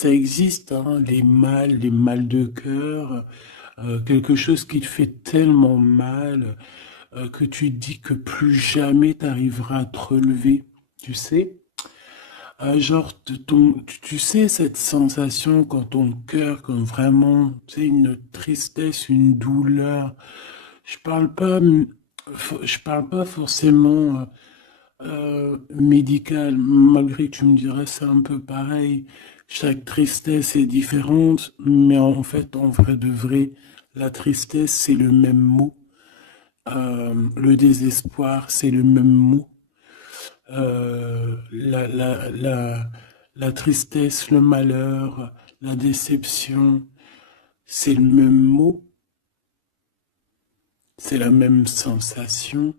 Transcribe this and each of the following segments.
Ça existe, hein, les mal de cœur, quelque chose qui te fait tellement mal que tu te dis que plus jamais tu arriveras à te relever, tu sais? Genre, tu sais, cette sensation quand ton cœur, comme vraiment, tu sais, une tristesse, une douleur. Je parle pas, je parle pas forcément médical, malgré que tu me dirais c'est un peu pareil. Chaque tristesse est différente, mais en fait, en vrai de vrai, la tristesse, c'est le même mot. Le désespoir, c'est le même mot. La tristesse, le malheur, la déception, c'est le même mot, c'est la même sensation,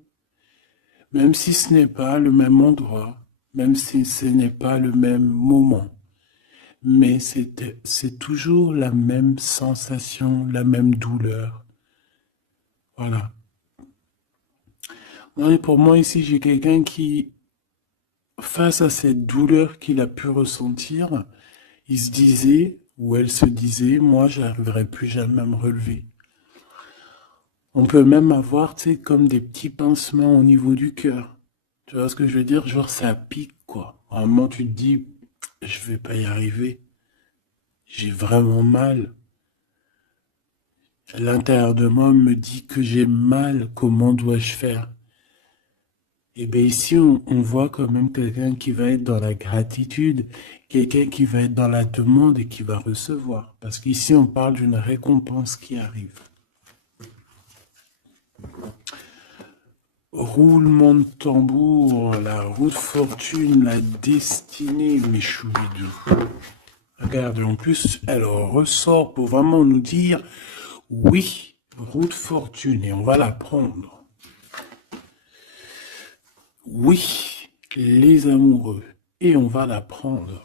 même si ce n'est pas le même endroit, même si ce n'est pas le même moment. Mais c'est toujours la même sensation, la même douleur. Voilà. Ouais, pour moi, ici, j'ai quelqu'un qui, face à cette douleur qu'il a pu ressentir, il se disait, ou elle se disait, moi, j'arriverai plus jamais à me relever. On peut même avoir, tu sais, comme des petits pincements au niveau du cœur. Tu vois ce que je veux dire? Genre, ça pique, quoi. À un moment, tu te dis, je vais pas y arriver. J'ai vraiment mal. L'intérieur de moi me dit que j'ai mal. Comment dois-je faire? Et bien ici, on voit quand même quelqu'un qui va être dans la gratitude, quelqu'un qui va être dans la demande et qui va recevoir. Parce qu'ici, on parle d'une récompense qui arrive. Roulement de tambour, la roue de fortune, la destinée, mes choubidous. Regarde, en plus, elle ressort pour vraiment nous dire, oui, roue de fortune, et on va la prendre. Oui, les amoureux, et on va la prendre.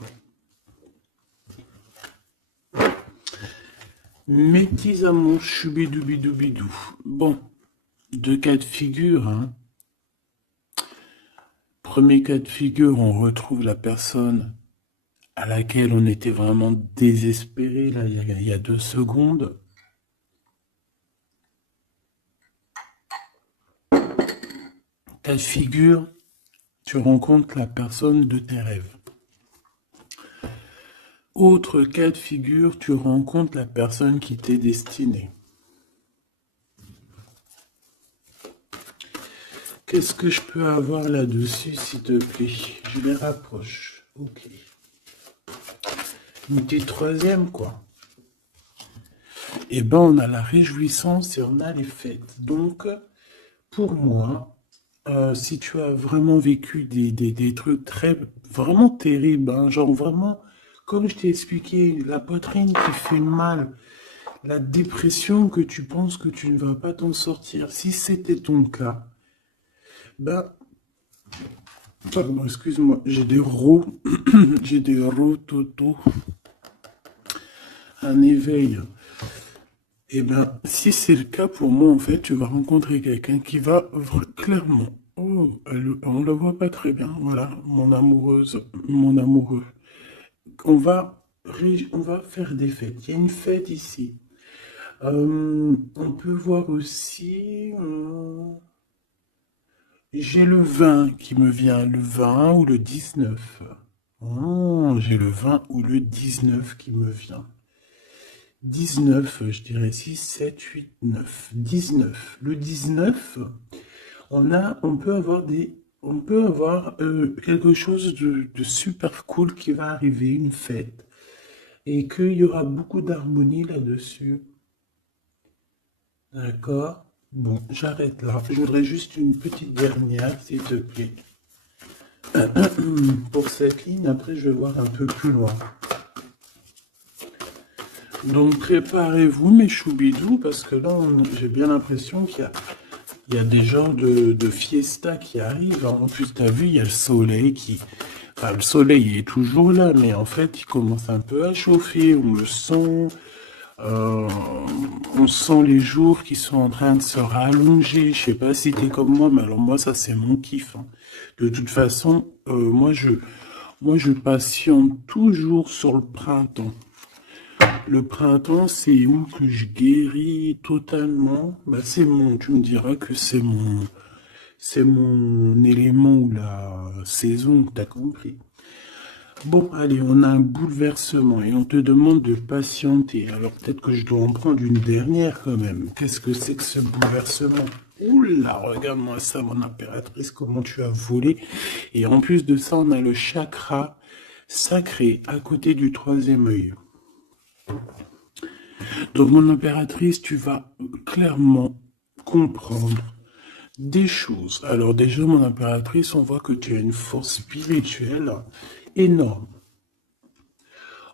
Mes petits amours, choubidoubidou. Bon, deux cas de figure, hein. Premier cas de figure, on retrouve la personne à laquelle on était vraiment désespéré, là, il y a 2 secondes. Cas de figure, tu rencontres la personne de tes rêves. Autre cas de figure, tu rencontres la personne qui t'est destinée. Qu'est-ce que je peux avoir là-dessus, s'il te plaît? Je les rapproche. Ok. Une petite troisième, quoi. Eh ben, on a la réjouissance et on a les fêtes. Donc, pour moi, si tu as vraiment vécu des trucs vraiment terribles, hein, genre vraiment, comme je t'ai expliqué, la poitrine qui fait mal, la dépression que tu penses que tu ne vas pas t'en sortir, si c'était ton cas, ben, pardon, excuse-moi, j'ai des j'ai des rototos, un éveil. Eh bien, si c'est le cas pour moi, en fait, tu vas rencontrer quelqu'un qui va clairement. Oh, on la voit pas très bien. Voilà, mon amoureuse, mon amoureux. On va faire des fêtes. Il y a une fête ici. On peut voir aussi. J'ai le 20 qui me vient, le 20 ou le 19. Oh, j'ai le 20 ou le 19 qui me vient. 19, je dirais 6, 7, 8, 9. 19. Le 19, on peut avoir quelque chose de super cool qui va arriver, une fête, et qu'il y aura beaucoup d'harmonie là-dessus. D'accord? Bon, j'arrête là. Je voudrais juste une petite dernière, s'il te plaît. Pour cette ligne, après, je vais voir un peu plus loin. Donc, préparez-vous, mes choubidous, parce que là, j'ai bien l'impression il y a des genres de fiesta qui arrivent. En plus, tu as vu, il y a le soleil qui... Enfin, le soleil est toujours là, mais en fait, il commence un peu à chauffer. On le sent. Euh, on sent les jours qui sont en train de se rallonger. Je sais pas si t'es comme moi, mais alors moi, ça, c'est mon kiff, hein. De toute façon, Moi, je patiente toujours sur le printemps. Le printemps, c'est où que je guéris totalement. Bah, tu me diras que c'est mon élément ou la saison, t'as compris. Bon, allez, on a un bouleversement et on te demande de patienter. Alors peut-être que je dois en prendre une dernière quand même. Qu'est-ce que c'est que ce bouleversement? Oula, regarde-moi ça, mon impératrice, comment tu as volé. Et en plus de ça, on a le chakra sacré à côté du troisième œil. Donc, mon impératrice, tu vas clairement comprendre des choses. Alors déjà, mon impératrice, on voit que tu as une force spirituelle énorme.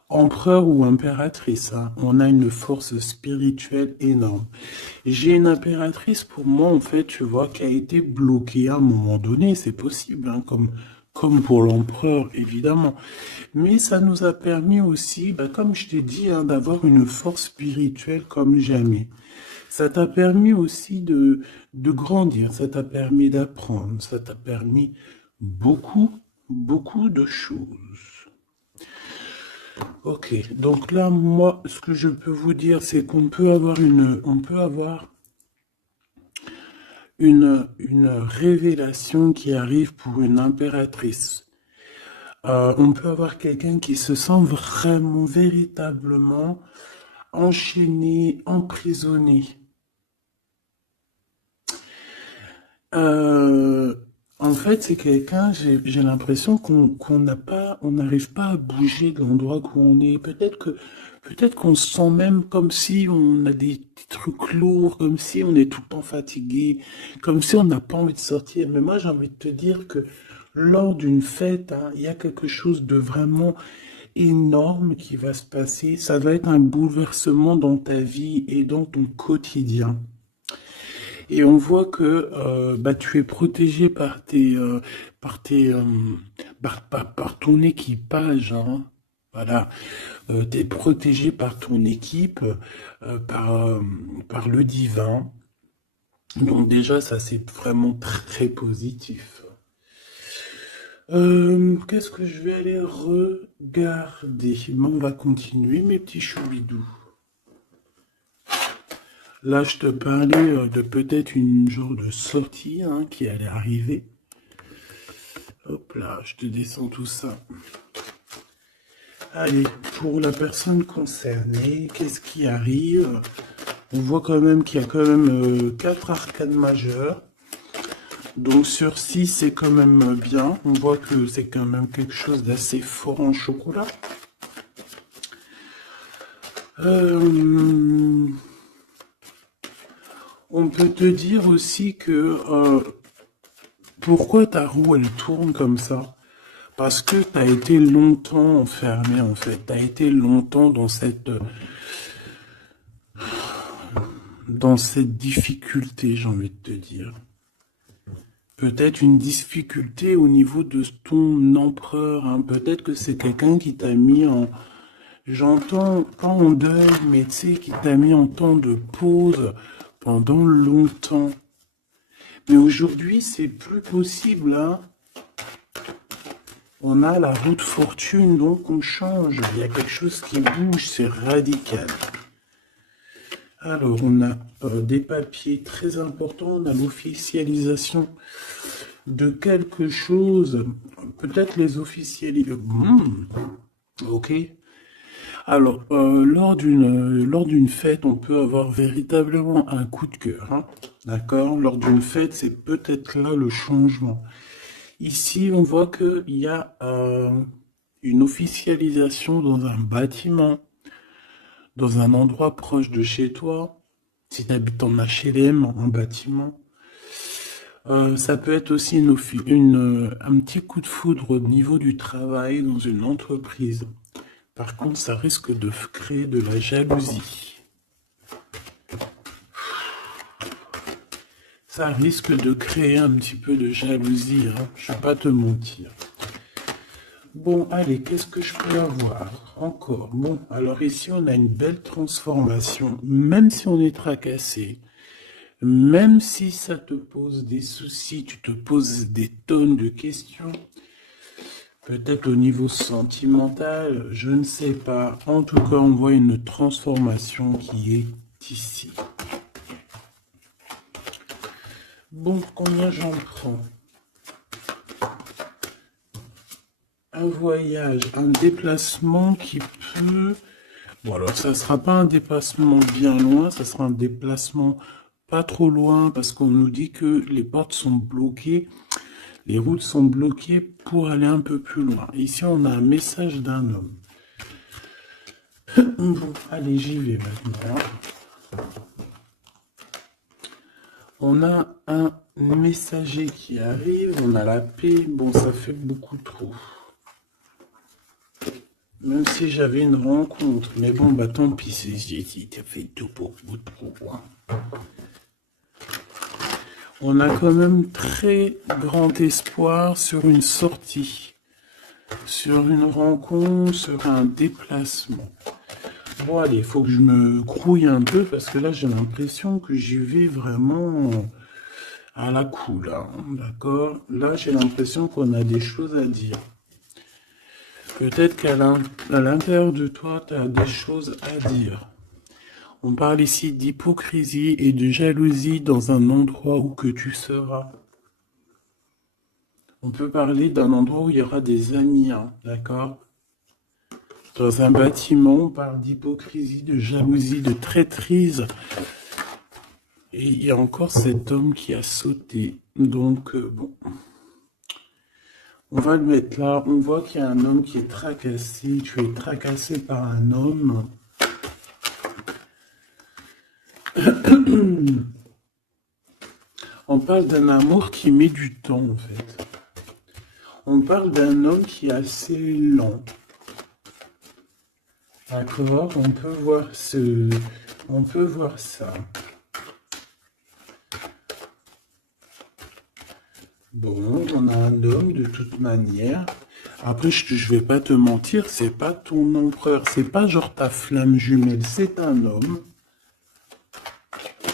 Empereur ou impératrice, hein, on a une force spirituelle énorme. J'ai une impératrice pour moi, en fait, tu vois, qui a été bloquée à un moment donné, c'est possible, hein, comme pour l'empereur, évidemment. Mais ça nous a permis aussi, bah, comme je t'ai dit, hein, d'avoir une force spirituelle comme jamais. Ça t'a permis aussi de grandir, ça t'a permis d'apprendre, ça t'a permis beaucoup, beaucoup de choses. Ok, donc là, moi, ce que je peux vous dire, c'est qu'on peut avoir une révélation qui arrive pour une impératrice. On peut avoir quelqu'un qui se sent vraiment, véritablement enchaîné, emprisonné. Euh, En fait, c'est quelqu'un, j'ai l'impression qu'on n'a pas, on n'arrive pas à bouger de l'endroit où on est. Peut-être qu'on se sent même comme si on a des petits trucs lourds, comme si on est tout le temps fatigué, comme si on n'a pas envie de sortir. Mais moi, j'ai envie de te dire que lors d'une fête, hein, il y a quelque chose de vraiment énorme qui va se passer. Ça va être un bouleversement dans ta vie et dans ton quotidien. Et on voit que bah, tu es protégé par par ton équipage, hein. Voilà, tu es protégé par ton équipe, par le divin. Donc déjà, ça c'est vraiment très positif. Qu'est-ce que je vais aller regarder? Bon, on va continuer, mes petits choubidous. Là, je te parlais de peut-être une genre de sortie, hein, qui allait arriver. Hop là, je te descends tout ça. Allez, pour la personne concernée, qu'est-ce qui arrive? On voit quand même qu'il y a quand même 4 arcanes majeures. Donc sur 6, c'est quand même bien. On voit que c'est quand même quelque chose d'assez fort en chocolat. On peut te dire aussi que pourquoi ta roue elle tourne comme ça? Parce que tu as été longtemps enfermé en fait. Tu as été longtemps dans cette difficulté, j'ai envie de te dire. Peut-être une difficulté au niveau de ton empereur, hein. Peut-être que c'est quelqu'un qui t'a mis en, j'entends pas en deuil, mais tu sais, qui t'a mis en temps de pause pendant longtemps. Mais aujourd'hui, c'est plus possible, hein. On a la roue de fortune, donc on change. Il y a quelque chose qui bouge, c'est radical. Alors, on a des papiers très importants, on a l'officialisation de quelque chose. Peut-être les officialiser. Ok. Alors, lors d'une fête, on peut avoir véritablement un coup de cœur, hein. D'accord? Lors d'une fête, c'est peut-être là le changement. Ici, on voit qu'il y a une officialisation dans un bâtiment, dans un endroit proche de chez toi. Si tu habites en HLM, en bâtiment. Ça peut être aussi un petit coup de foudre au niveau du travail dans une entreprise. Par contre, ça risque de créer de la jalousie. Ça risque de créer un petit peu de jalousie, hein. Je ne vais pas te mentir. Bon, allez, qu'est-ce que je peux avoir encore? Bon, alors ici, on a une belle transformation. Même si on est tracassé, même si ça te pose des soucis, tu te poses des tonnes de questions, Peut-être au niveau sentimental, je ne sais pas. En tout cas, on voit une transformation qui est ici. Bon, combien j'en prends? Un voyage, un déplacement qui peut... Bon, alors ça ne sera pas un déplacement bien loin, ça sera un déplacement pas trop loin parce qu'on nous dit que les portes sont bloquées, les routes sont bloquées pour aller un peu plus loin. Ici, on a un message d'un homme. Bon, allez, j'y vais maintenant. On a un messager qui arrive, on a la paix. Bon, ça fait beaucoup trop. Même si j'avais une rencontre. Mais bon, bah tant pis, t'as fait tout pour vous trop. On a quand même très grand espoir sur une sortie, sur une rencontre, sur un déplacement. Bon, allez, il faut que je me grouille un peu parce que là, j'ai l'impression que j'y vais vraiment à la cool, hein, d'accord? Là, j'ai l'impression qu'on a des choses à dire. Peut-être qu'à l'intérieur de toi, tu as des choses à dire. On parle ici d'hypocrisie et de jalousie dans un endroit où que tu seras. On peut parler d'un endroit où il y aura des amis, hein, d'accord? Dans un bâtiment, on parle d'hypocrisie, de jalousie, de traîtrise. Et il y a encore cet homme qui a sauté. Donc, bon. On va le mettre là. On voit qu'il y a un homme qui est tracassé. Tu es tracassé par un homme. On parle d'un amour qui met du temps, en fait. On parle d'un homme qui est assez lent. D'accord? On peut voir ça. Bon, on a un homme de toute manière. Après, je vais pas te mentir, c'est pas ton empereur, c'est pas genre ta flamme jumelle, c'est un homme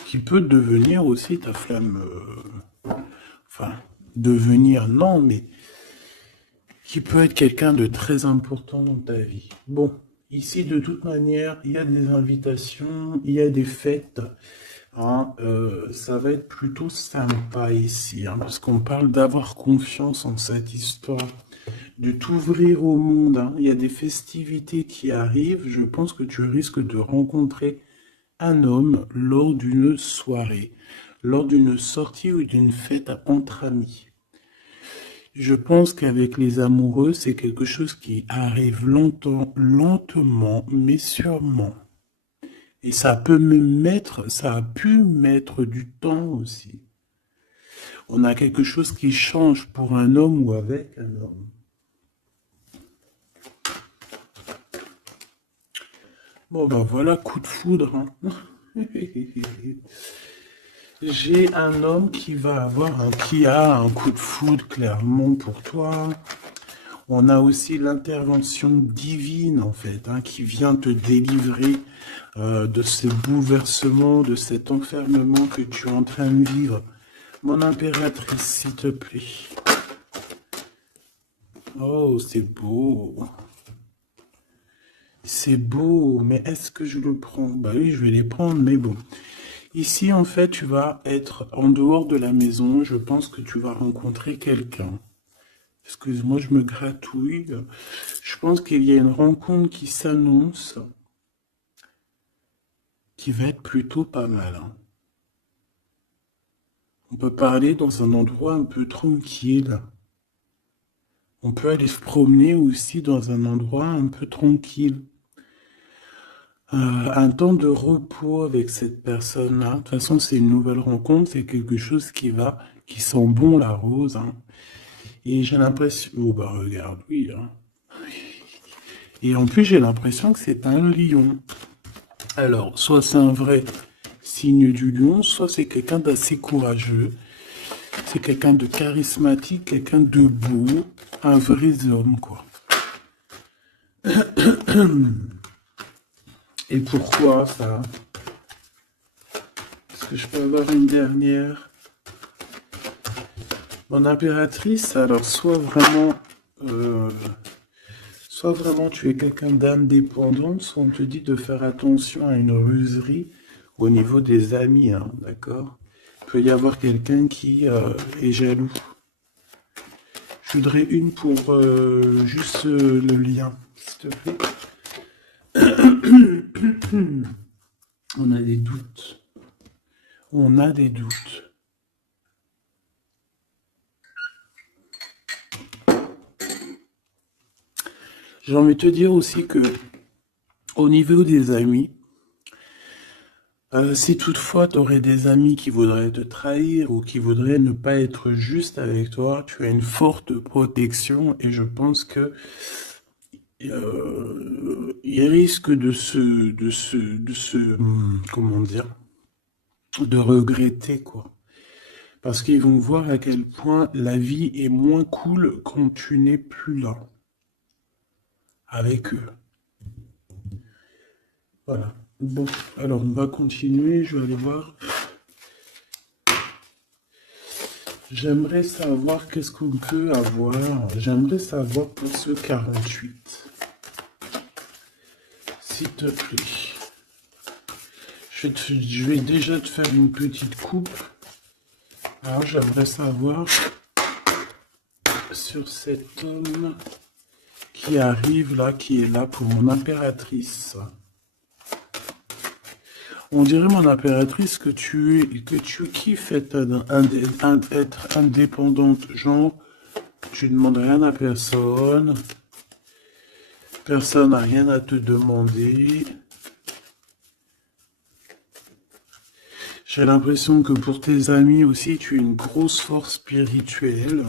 qui peut devenir aussi ta flamme. Enfin, devenir, non, mais qui peut être quelqu'un de très important dans ta vie. Bon, ici, de toute manière, il y a des invitations, il y a des fêtes. Hein, ça va être plutôt sympa ici, hein, parce qu'on parle d'avoir confiance en cette histoire, de t'ouvrir au monde. Hein. Il y a des festivités qui arrivent. Je pense que tu risques de rencontrer un homme lors d'une soirée, lors d'une sortie ou d'une fête entre amis. Je pense qu'avec les amoureux, c'est quelque chose qui arrive lentement, mais sûrement. Et ça a pu mettre du temps aussi. On a quelque chose qui change pour un homme ou avec un homme. Bon ben voilà, coup de foudre. Hein. J'ai un homme qui a un coup de foudre clairement pour toi. On a aussi l'intervention divine, en fait, hein, qui vient te délivrer de ces bouleversements, de cet enfermement que tu es en train de vivre. Mon impératrice, s'il te plaît. Oh, c'est beau. C'est beau, mais est-ce que je le prends? Bah oui, je vais les prendre, mais bon. Ici, en fait, tu vas être en dehors de la maison. Je pense que tu vas rencontrer quelqu'un. Excuse-moi, je me gratouille. Je pense qu'il y a une rencontre qui s'annonce, qui va être plutôt pas mal. Hein. On peut parler dans un endroit un peu tranquille. On peut aller se promener aussi dans un endroit un peu tranquille. Un temps de repos avec cette personne-là. De toute façon, c'est une nouvelle rencontre, c'est quelque chose qui sent bon la rose. Hein. Et j'ai l'impression... Oh bah regarde, oui. Hein. Et en plus, j'ai l'impression que c'est un lion. Alors, soit c'est un vrai signe du lion, soit c'est quelqu'un d'assez courageux. C'est quelqu'un de charismatique, quelqu'un de beau, un vrai homme, quoi. Et pourquoi ça? Est-ce que je peux avoir une dernière? Mon impératrice, alors soit vraiment euh, soit vraiment tu es quelqu'un d'indépendant, soit on te dit de faire attention à une ruserie au niveau des amis, hein, d'accord? Il peut y avoir quelqu'un qui est jaloux. Je voudrais une pour juste le lien, s'il te plaît. On a des doutes. On a des doutes. J'ai envie de te dire aussi que au niveau des amis, si toutefois tu aurais des amis qui voudraient te trahir ou qui voudraient ne pas être juste avec toi, tu as une forte protection et je pense que ils risquent comment dire, de regretter quoi. Parce qu'ils vont voir à quel point la vie est moins cool quand tu n'es plus là avec eux. Voilà. Bon, alors on va continuer, je vais aller voir. J'aimerais savoir qu'est-ce qu'on peut avoir. J'aimerais savoir pour ce 48. S'il te plaît. Je vais déjà te faire une petite coupe. Alors j'aimerais savoir sur cet homme qui arrive là, qui est là pour mon impératrice. On dirait, mon impératrice, que tu kiffes être indépendante. Genre, tu ne demandes rien à personne. Personne n'a rien à te demander. J'ai l'impression que pour tes amis aussi, tu es une grosse force spirituelle.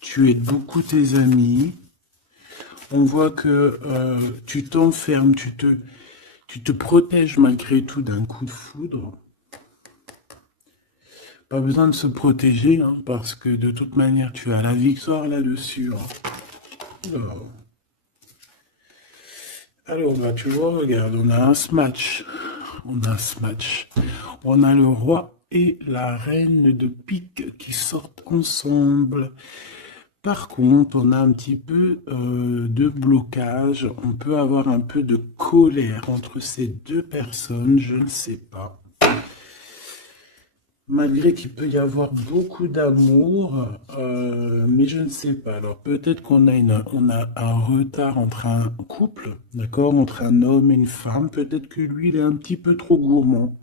Tu aides beaucoup tes amis. On voit que tu t'enfermes, tu te protèges malgré tout d'un coup de foudre. Pas besoin de se protéger, hein, parce que de toute manière, tu as la victoire là-dessus. Hein. Alors, bah, tu vois, regarde, on a un smash. On a un smash. On a le roi et la reine de pique qui sortent ensemble. Par contre, on a un petit peu de blocage. On peut avoir un peu de colère entre ces deux personnes, je ne sais pas. Malgré qu'il peut y avoir beaucoup d'amour, mais je ne sais pas. Alors peut-être qu'on a un retard entre un couple, d'accord, entre un homme et une femme. Peut-être que lui, il est un petit peu trop gourmand.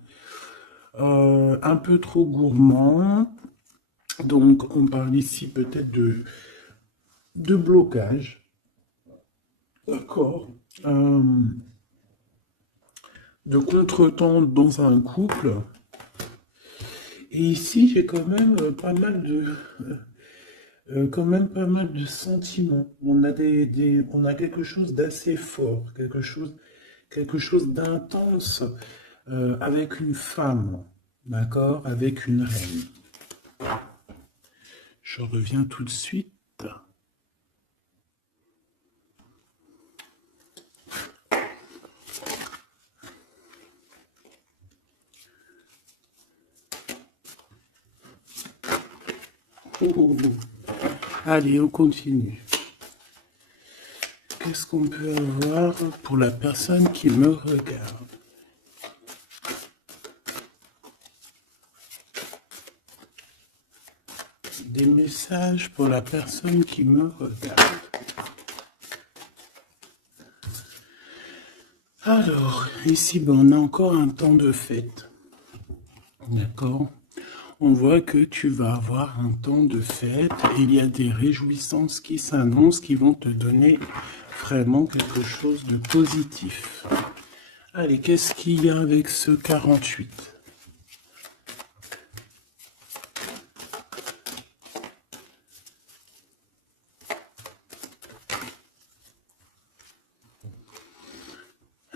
Un peu trop gourmand. Donc on parle ici peut-être de blocage. D'accord. De contretemps dans un couple. Et ici, j'ai quand même pas mal de sentiments. On a on a quelque chose d'assez fort, quelque chose d'intense avec une femme, d'accord, avec une reine. Je reviens tout de suite. Oh. Allez, on continue. Qu'est-ce qu'on peut avoir pour la personne qui me regarde? Des messages pour la personne qui me regarde. Alors, ici, ben, on a encore un temps de fête. D'accord? On voit que tu vas avoir un temps de fête et il y a des réjouissances qui s'annoncent qui vont te donner vraiment quelque chose de positif. Allez, qu'est-ce qu'il y a avec ce 48?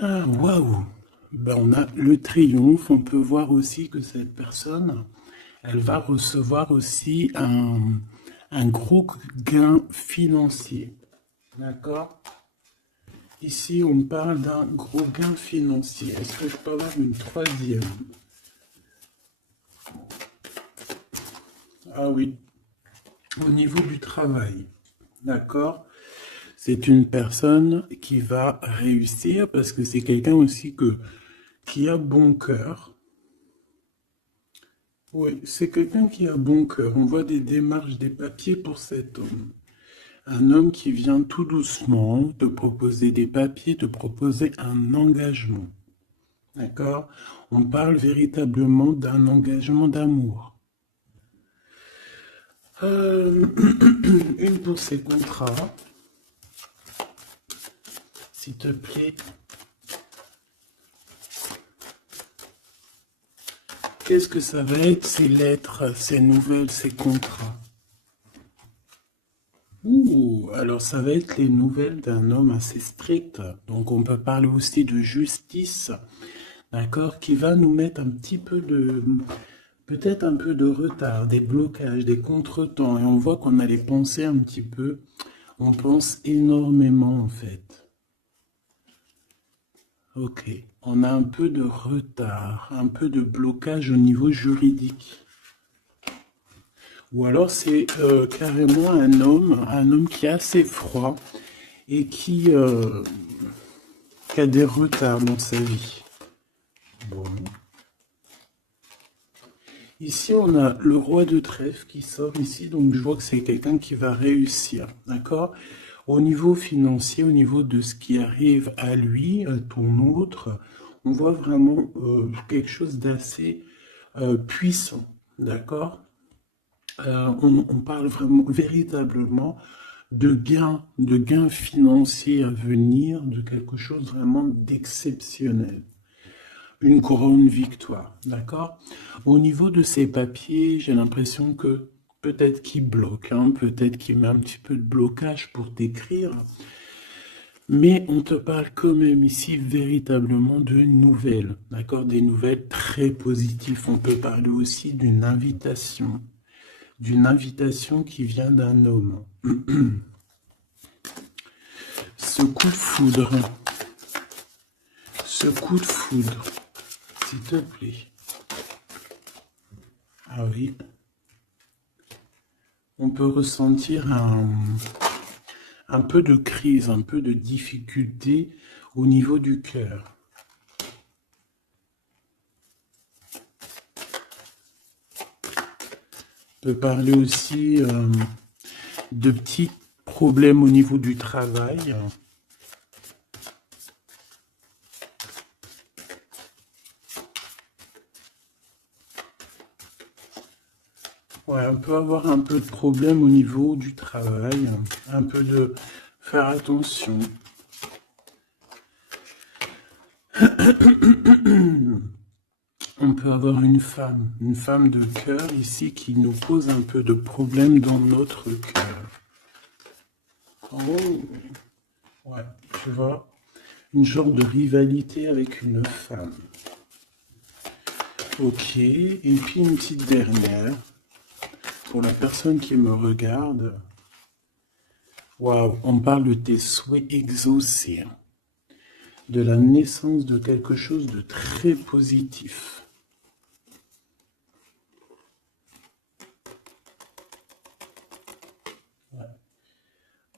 Ah, waouh! Ben, on a le triomphe. On peut voir aussi que cette personne, elle va recevoir aussi un gros gain financier. D'accord? Ici, on parle d'un gros gain financier. Est-ce que je peux avoir une troisième? Ah oui, au niveau du travail. D'accord? C'est une personne qui va réussir parce que c'est quelqu'un aussi qui a bon cœur. Oui, c'est quelqu'un qui a bon cœur. On voit des démarches, des papiers pour cet homme. Un homme qui vient tout doucement te proposer des papiers, te proposer un engagement. D'accord? On parle véritablement d'un engagement d'amour. Une pour ces contrats, s'il te plaît. Qu'est-ce que ça va être, ces lettres, ces nouvelles, ces contrats? Ouh, alors ça va être les nouvelles d'un homme assez strict. Donc on peut parler aussi de justice, d'accord, qui va nous mettre un petit peu de, peut-être un peu de retard, des blocages, des contretemps. Et on voit qu'on a les pensées un petit peu. On pense énormément en fait. Ok, on a un peu de retard, un peu de blocage au niveau juridique. Ou alors c'est carrément un homme qui est assez froid et qui a des retards dans sa vie. Bon. Ici, on a le roi de trèfle qui sort ici, donc je vois que c'est quelqu'un qui va réussir, d'accord? Au niveau financier, au niveau de ce qui arrive à lui, à ton autre, on voit vraiment quelque chose d'assez puissant, d'accord? On parle vraiment, véritablement de gains financiers à venir, de quelque chose vraiment d'exceptionnel. Une couronne victoire, d'accord? Au niveau de ces papiers, j'ai l'impression que peut-être qu'il bloque, hein, peut-être qu'il met un petit peu de blocage pour t'écrire, mais on te parle quand même ici véritablement de nouvelles, d'accord? Des nouvelles très positives. On peut parler aussi d'une invitation qui vient d'un homme. Ce coup de foudre, ce coup de foudre, s'il te plaît. Ah oui. On peut ressentir un peu de crise, un peu de difficulté au niveau du cœur. On peut parler aussi de petits problèmes au niveau du travail. Ouais, on peut avoir un peu de problème au niveau du travail, un peu de faire attention. On peut avoir une femme de cœur ici qui nous pose un peu de problème dans notre cœur. Oh, ouais, tu vois, une genre de rivalité avec une femme. Ok, et puis une petite dernière, pour la personne qui me regarde. Waouh, on parle de tes souhaits exaucés, de la naissance de quelque chose de très positif.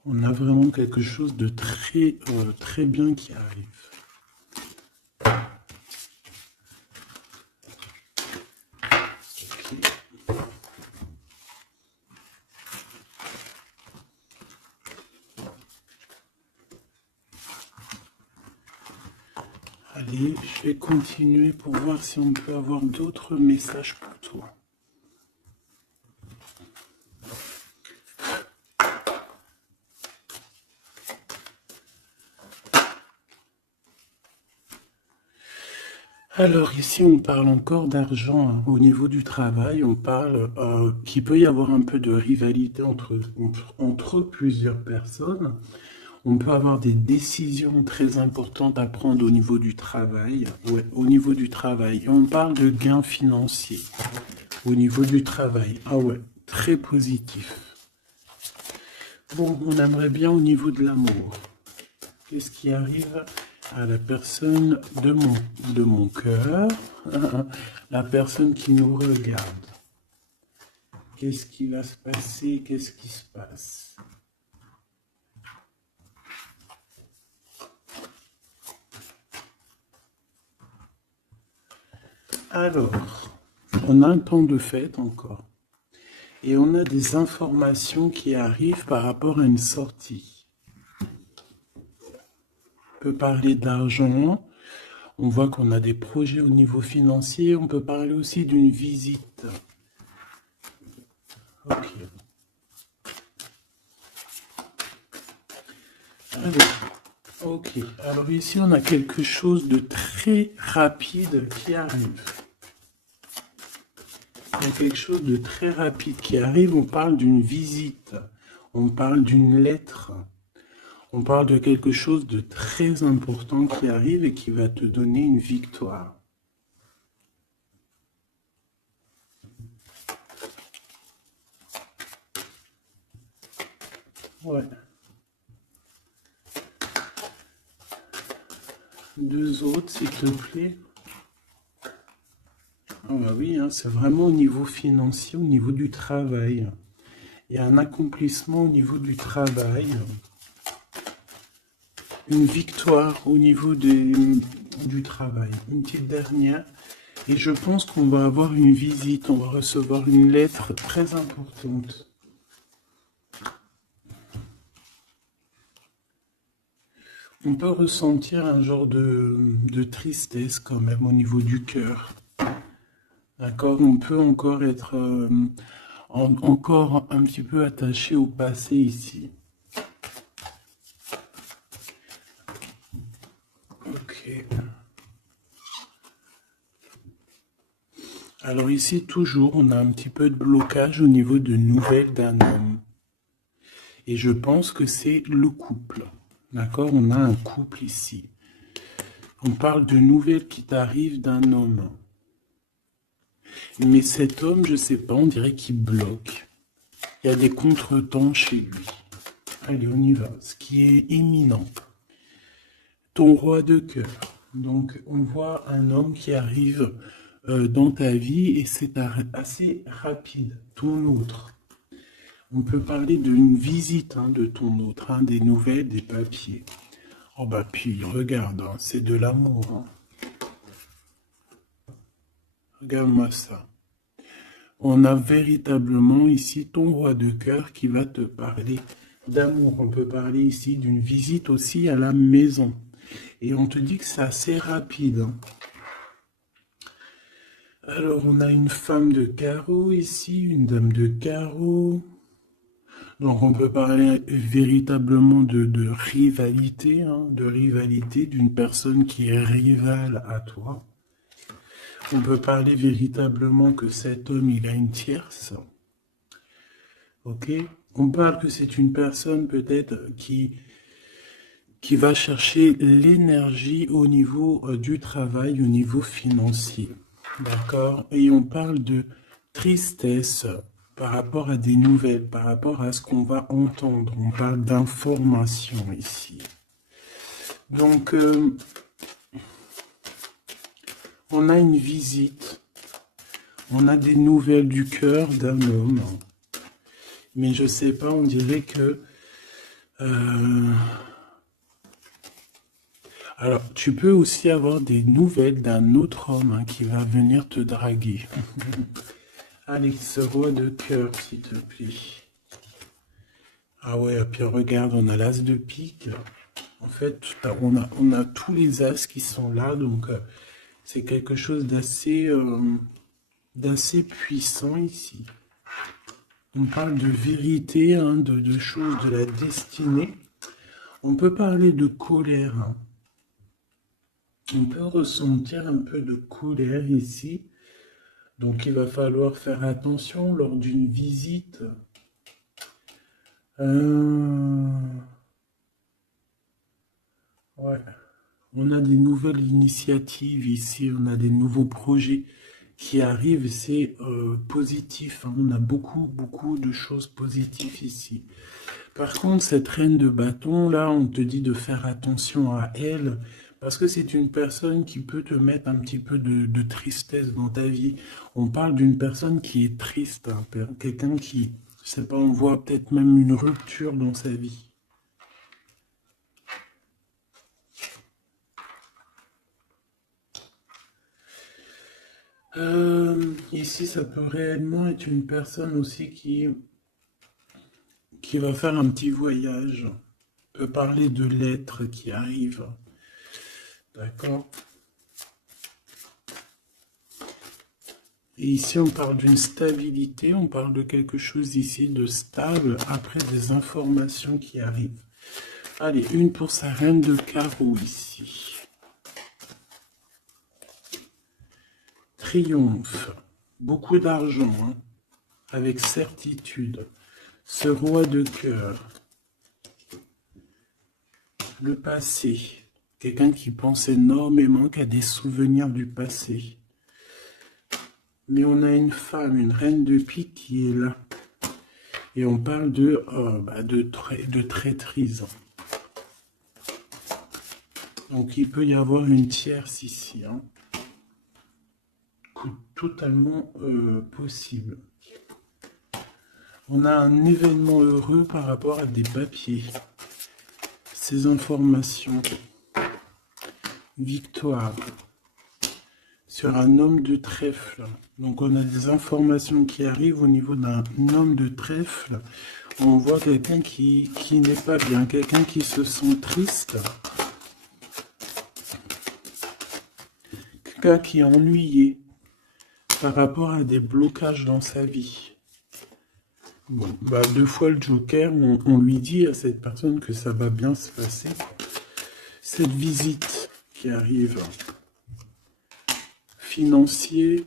On a vraiment quelque chose de très, très bien qui arrive. Okay. Allez, je vais continuer pour voir si on peut avoir d'autres messages pour toi. Alors ici, on parle encore d'argent, hein. Au niveau du travail, on parle qu'il peut y avoir un peu de rivalité entre plusieurs personnes. On peut avoir des décisions très importantes à prendre au niveau du travail. Ouais, au niveau du travail. Et on parle de gains financiers au niveau du travail. Ah ouais, très positif. Bon, on aimerait bien au niveau de l'amour. Qu'est-ce qui arrive à la personne de mon cœur, la personne qui nous regarde? Qu'est-ce qui va se passer? Qu'est-ce qui se passe? Alors, on a un temps de fête encore. Et on a des informations qui arrivent par rapport à une sortie. On peut parler d'argent. On voit qu'on a des projets au niveau financier. On peut parler aussi d'une visite. Ok. Ok. Alors ici, on a quelque chose de très rapide qui arrive. Il y a quelque chose de très rapide qui arrive. On parle d'une visite. On parle d'une lettre. On parle de quelque chose de très important qui arrive et qui va te donner une victoire. Ouais. Deux autres, s'il te plaît. Ah bah oui, hein, c'est vraiment au niveau financier, au niveau du travail. Il y a un accomplissement au niveau du travail. Une victoire au niveau du travail. Une petite dernière. Et je pense qu'on va avoir une visite, on va recevoir une lettre très importante. On peut ressentir un genre de tristesse quand même au niveau du cœur. D'accord? On peut encore être encore un petit peu attaché au passé ici. Ok. Alors ici, toujours, on a un petit peu de blocage au niveau de nouvelles d'un homme. Et je pense que c'est le couple. D'accord? On a un couple ici. On parle de nouvelles qui t'arrivent d'un homme. Mais cet homme, je sais pas, on dirait qu'il bloque. Il y a des contretemps chez lui. Allez, on y va. Ce qui est imminent. Ton roi de cœur. Donc, on voit un homme qui arrive dans ta vie et c'est assez rapide. Ton autre. On peut parler d'une visite de ton autre, des nouvelles, des papiers. Oh bah puis, regarde, c'est de l'amour. Regarde-moi ça. On a véritablement ici ton roi de cœur qui va te parler d'amour. On peut parler ici d'une visite aussi à la maison. Et on te dit que c'est assez rapide. Alors, on a une femme de carreau ici, une dame de carreau. Donc, on peut parler véritablement de rivalité, de rivalité d'une personne qui est rivale à toi. On peut parler véritablement que cet homme, il a une tierce. Ok? On parle que c'est une personne peut-être qui va chercher l'énergie au niveau du travail, au niveau financier. D'accord? Et on parle de tristesse par rapport à des nouvelles, par rapport à ce qu'on va entendre. On parle d'information ici. Donc, on a une visite. On a des nouvelles du cœur d'un homme. Mais je sais pas, on dirait que... Alors, tu peux aussi avoir des nouvelles d'un autre homme qui va venir te draguer. Allez, ce roi de cœur, s'il te plaît. Ah ouais, puis regarde, on a l'as de pique. En fait, on a tous les as qui sont là, donc c'est quelque chose d'assez puissant ici. On parle de vérité, de choses de la destinée. On peut parler de colère. On peut ressentir un peu de colère ici. Donc il va falloir faire attention lors d'une visite. Ouais. On a des nouvelles initiatives ici, on a des nouveaux projets qui arrivent, c'est positif. On a beaucoup de choses positives ici. Par contre, cette reine de bâton, là, on te dit de faire attention à elle, parce que c'est une personne qui peut te mettre un petit peu de tristesse dans ta vie. On parle d'une personne qui est triste, quelqu'un qui, je sais pas, on voit peut-être même une rupture dans sa vie. Ici, ça peut réellement être une personne aussi qui va faire un petit voyage. On peut parler de lettres qui arrivent. D'accord? Et ici, on parle d'une stabilité, on parle de quelque chose ici de stable après des informations qui arrivent. Allez, une pour sa reine de carreau ici. Triomphe. Beaucoup d'argent, hein, avec certitude. Ce roi de cœur. Le passé. Quelqu'un qui pense énormément, qui a des souvenirs du passé. Mais on a une femme, une reine de pique qui est là. Et on parle de traîtrise. Donc il peut y avoir une tierce ici. Hein. Totalement possible. On a un événement heureux par rapport à des papiers. Ces informations. Victoire. Sur un homme de trèfle. Donc on a des informations qui arrivent au niveau d'un homme de trèfle. On voit quelqu'un qui n'est pas bien, quelqu'un qui se sent triste. Quelqu'un qui est ennuyé par rapport à des blocages dans sa vie. Bon, bah, 2 fois le Joker, on lui dit à cette personne que ça va bien se passer. Cette visite qui arrive, financier,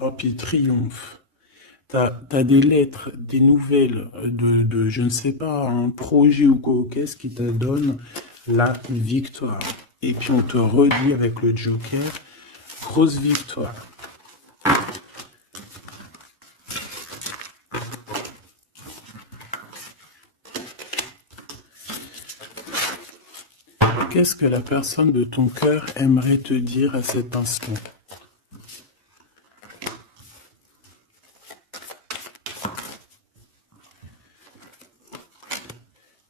oh, puis triomphe. T'as des lettres, des nouvelles de je ne sais pas, un projet ou quoi, qu'est-ce qui te donne la victoire. Et puis on te redit avec le Joker, grosse victoire. Qu'est-ce que la personne de ton cœur aimerait te dire à cet instant?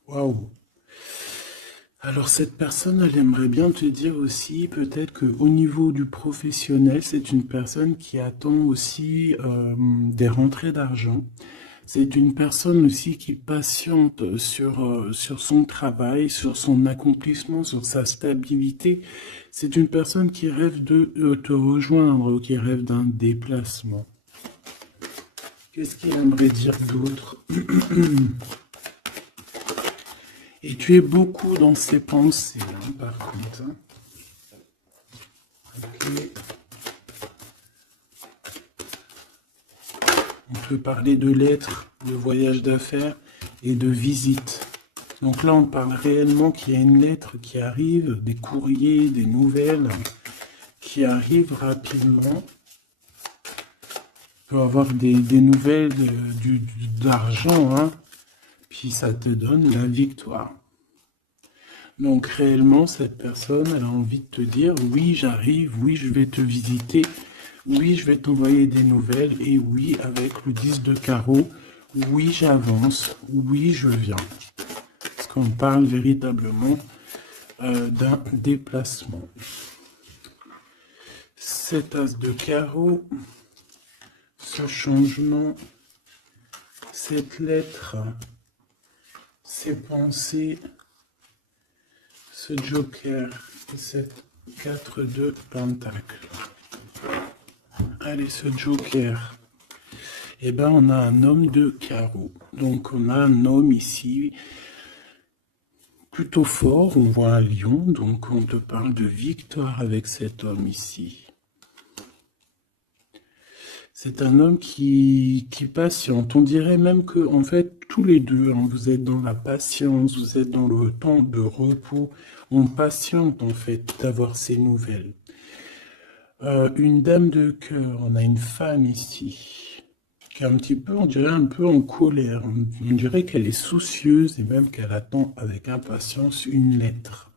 Waouh! Alors cette personne, elle aimerait bien te dire aussi peut-être qu'au niveau du professionnel, c'est une personne qui attend aussi des rentrées d'argent. C'est une personne aussi qui patiente sur son travail, sur son accomplissement, sur sa stabilité. C'est une personne qui rêve de te rejoindre, qui rêve d'un déplacement. Qu'est-ce qu'il aimerait dire d'autre? Et tu es beaucoup dans ses pensées, hein, par contre. Hein. Okay. On peut parler de lettres, de voyage d'affaires et de visites. Donc là, on parle réellement qu'il y a une lettre qui arrive, des courriers, des nouvelles qui arrivent rapidement. Tu peux avoir des nouvelles d'argent, hein, puis ça te donne la victoire. Donc réellement, cette personne, elle a envie de te dire, oui, j'arrive, oui, je vais te visiter, oui, je vais t'envoyer des nouvelles, et oui, avec le 10 de carreau, oui, j'avance, oui, je viens. Parce qu'on parle véritablement d'un déplacement. Cet as de carreau, ce changement, cette lettre, ces pensées, ce joker, cette 4 de pentacle. Allez, ce joker. Eh ben, on a un homme de carreau. Donc, on a un homme ici plutôt fort. On voit un lion. Donc, on te parle de victoire avec cet homme ici. C'est un homme qui patiente. On dirait même que, en fait, tous les deux, hein, vous êtes dans la patience, vous êtes dans le temps de repos. On patiente, en fait, d'avoir ces nouvelles. Une dame de cœur, on a une femme ici, qui est un petit peu, on dirait un peu en colère. On dirait qu'elle est soucieuse et même qu'elle attend avec impatience une lettre.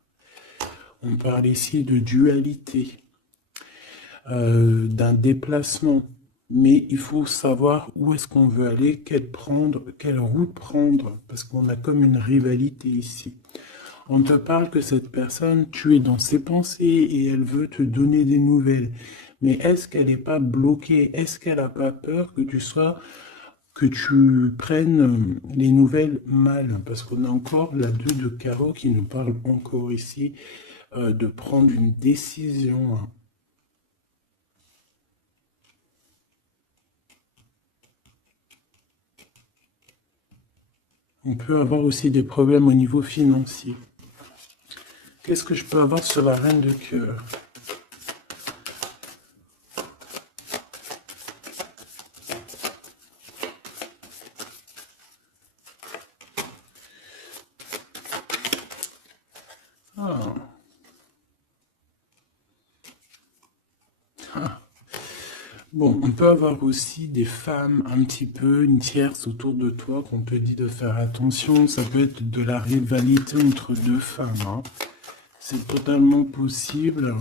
On parle ici de dualité, d'un déplacement. Mais il faut savoir où est-ce qu'on veut aller, quelle route prendre, parce qu'on a comme une rivalité ici. On te parle que cette personne, tu es dans ses pensées et elle veut te donner des nouvelles. Mais est-ce qu'elle n'est pas bloquée? Est-ce qu'elle n'a pas peur que tu prennes les nouvelles mal? Parce qu'on a encore la 2 de carreau qui nous parle encore ici de prendre une décision. On peut avoir aussi des problèmes au niveau financier. Qu'est-ce que je peux avoir sur la reine de cœur? Ah. Ah. Bon, on peut avoir aussi des femmes un petit peu, une tierce autour de toi qu'on te dit de faire attention. Ça peut être de la rivalité entre deux femmes, hein. C'est totalement possible.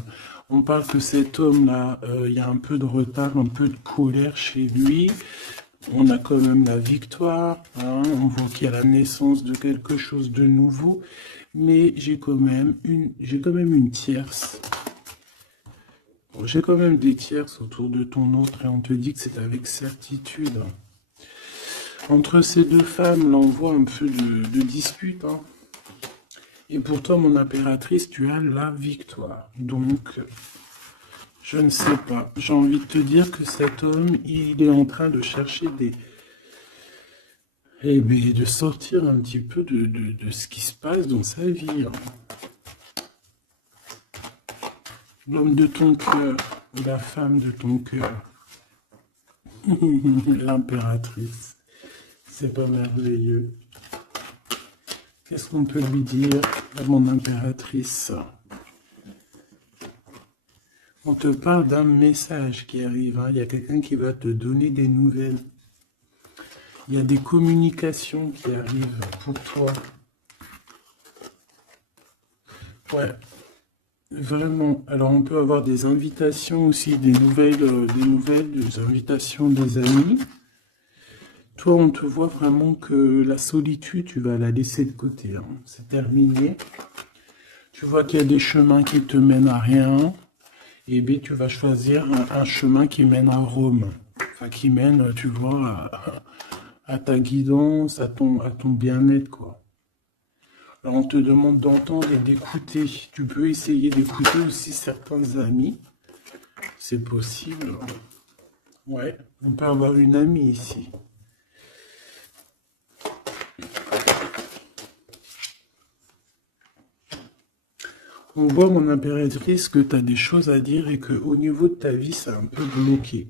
On parle que cet homme-là, il y a un peu de retard, un peu de colère chez lui. On a quand même la victoire, hein. On voit qu'il y a la naissance de quelque chose de nouveau. Mais j'ai quand même une tierce. Bon, j'ai quand même des tierces autour de ton autre et on te dit que c'est avec certitude. Entre ces deux femmes, là, on voit un peu de dispute, hein. Et pour toi, mon impératrice, tu as la victoire. Donc, je ne sais pas. J'ai envie de te dire que cet homme, il est en train de chercher de sortir un petit peu de ce qui se passe dans sa vie, hein. L'homme de ton cœur, la femme de ton cœur, l'impératrice. C'est pas merveilleux. Qu'est-ce qu'on peut lui dire à mon impératrice? On te parle d'un message qui arrive, hein. Il y a quelqu'un qui va te donner des nouvelles. Il y a des communications qui arrivent pour toi. Ouais, vraiment. Alors on peut avoir des invitations aussi, des invitations des amis. Toi, on te voit vraiment que la solitude, tu vas la laisser de côté, hein. C'est terminé. Tu vois qu'il y a des chemins qui te mènent à rien. Et bien, tu vas choisir un chemin qui mène à Rome. Enfin, qui mène, tu vois, à ta guidance, à ton bien-être, quoi. Alors, on te demande d'entendre et d'écouter. Tu peux essayer d'écouter aussi certains amis. C'est possible. Ouais, on peut avoir une amie ici. On voit, mon impératrice, que tu as des choses à dire et qu'au niveau de ta vie, c'est un peu bloqué.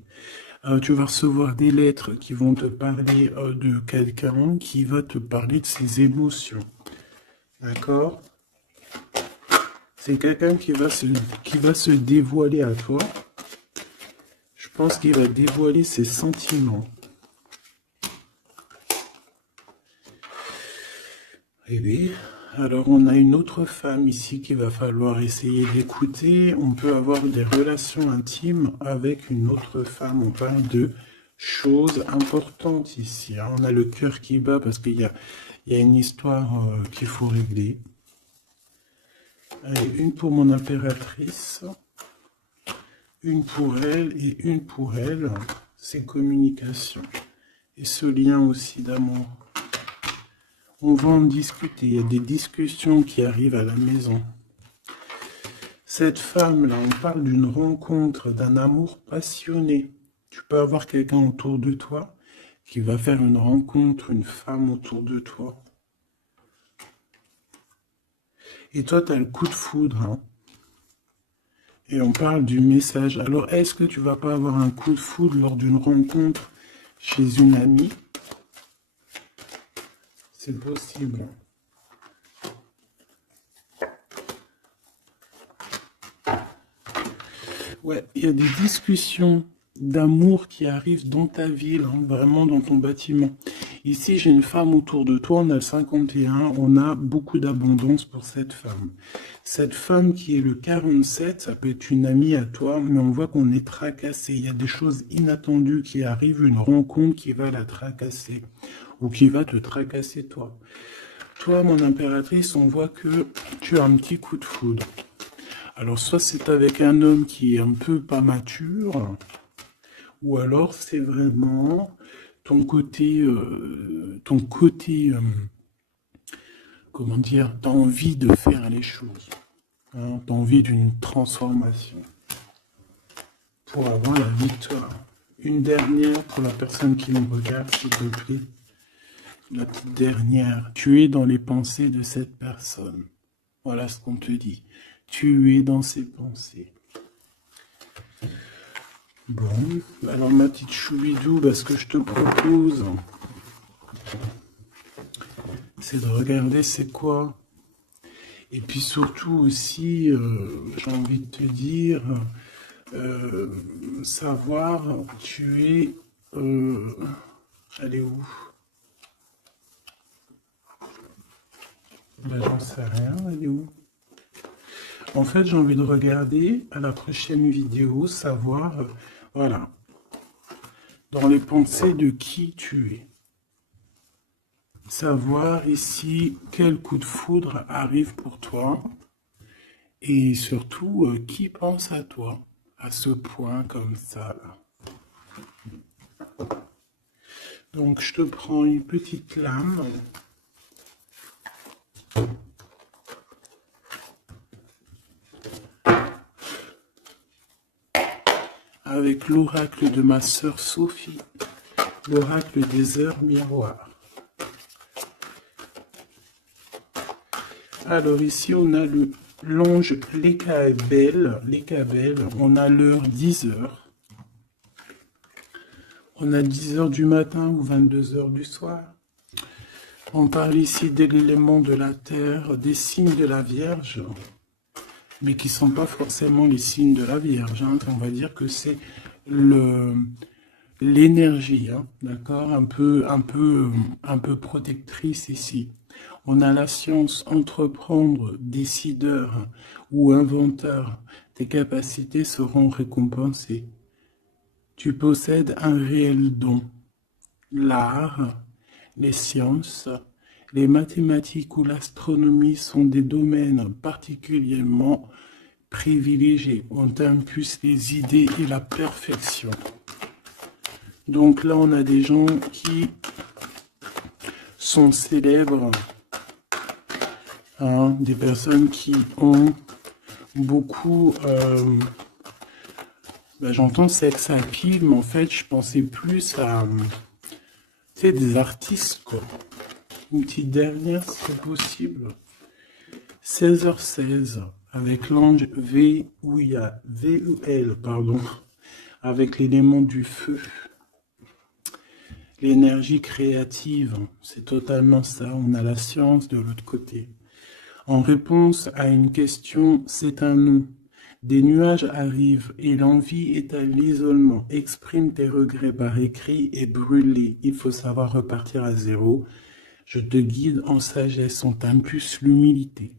Tu vas recevoir des lettres qui vont te parler de quelqu'un qui va te parler de ses émotions. D'accord? C'est quelqu'un qui va se dévoiler à toi. Je pense qu'il va dévoiler ses sentiments. Eh bien, alors on a une autre femme ici qu'il va falloir essayer d'écouter. On peut avoir des relations intimes avec une autre femme. On parle de choses importantes ici, hein. On a le cœur qui bat parce qu'il y a une histoire qu'il faut régler. Allez, une pour mon impératrice, une pour elle et une pour elle. C'est communication. Et ce lien aussi d'amour. On va en discuter. Il y a des discussions qui arrivent à la maison. Cette femme-là, on parle d'une rencontre, d'un amour passionné. Tu peux avoir quelqu'un autour de toi qui va faire une rencontre, une femme autour de toi. Et toi, tu as le coup de foudre, hein. Et on parle du message. Alors, est-ce que tu vas pas avoir un coup de foudre lors d'une rencontre chez une amie? C'est possible. Ouais, il y a des discussions d'amour qui arrivent dans ta ville, hein, vraiment dans ton bâtiment. Ici, j'ai une femme autour de toi, on a le 51, on a beaucoup d'abondance pour cette femme. Cette femme qui est le 47, ça peut être une amie à toi, mais on voit qu'on est tracassé. Il y a des choses inattendues qui arrivent, une rencontre qui va la tracasser, ou qui va te tracasser toi. Toi, mon impératrice, on voit que tu as un petit coup de foudre. Alors, soit c'est avec un homme qui est un peu pas mature, ou alors c'est vraiment ton côté, comment dire, t'as envie de faire les choses. Hein, t'as envie d'une transformation pour avoir la victoire. Une dernière pour la personne qui me regarde, s'il te plaît. La petite dernière. Tu es dans les pensées de cette personne. Voilà ce qu'on te dit. Tu es dans ses pensées. Bon, alors ma petite choubidou, ce que je te propose, c'est de regarder c'est quoi. Et puis surtout aussi, j'ai envie de te dire, savoir, tu es... elle est où? J'en sais rien, elle est où? En fait, j'ai envie de regarder à la prochaine vidéo, savoir, voilà, dans les pensées de qui tu es. Savoir ici quel coup de foudre arrive pour toi et surtout qui pense à toi à ce point comme ça là. Donc je te prends une petite lame. Avec l'oracle de ma sœur Sophie, l'oracle des heures miroirs. Alors ici on a le l'ange Lekabel, on a l'heure 10h. On a 10h du matin ou 22h du soir. On parle ici de l'élément de la terre, des signes de la Vierge, mais qui ne sont pas forcément les signes de la Vierge. Hein. On va dire que c'est l'énergie, hein, d'accord, un peu protectrice ici. On a la science, entreprendre, décideur ou inventeur. Tes capacités seront récompensées. Tu possèdes un réel don. L'art, les sciences, les mathématiques ou l'astronomie sont des domaines particulièrement privilégiés. On t'impulse les idées et la perfection. Donc là, on a des gens qui sont célèbres, hein, des personnes qui ont beaucoup... j'entends sex appeal, mais en fait, je pensais plus à... c'est des artistes, quoi. Une petite dernière, si c'est possible. 16h16, avec l'ange VUL, pardon, avec l'élément du feu. L'énergie créative, c'est totalement ça. On a la science de l'autre côté. En réponse à une question, c'est un non. Des nuages arrivent et l'envie est à l'isolement. Exprime tes regrets par écrit et brûle-les. Il faut savoir repartir à zéro. Je te guide en sagesse, on t'impulse l'humilité.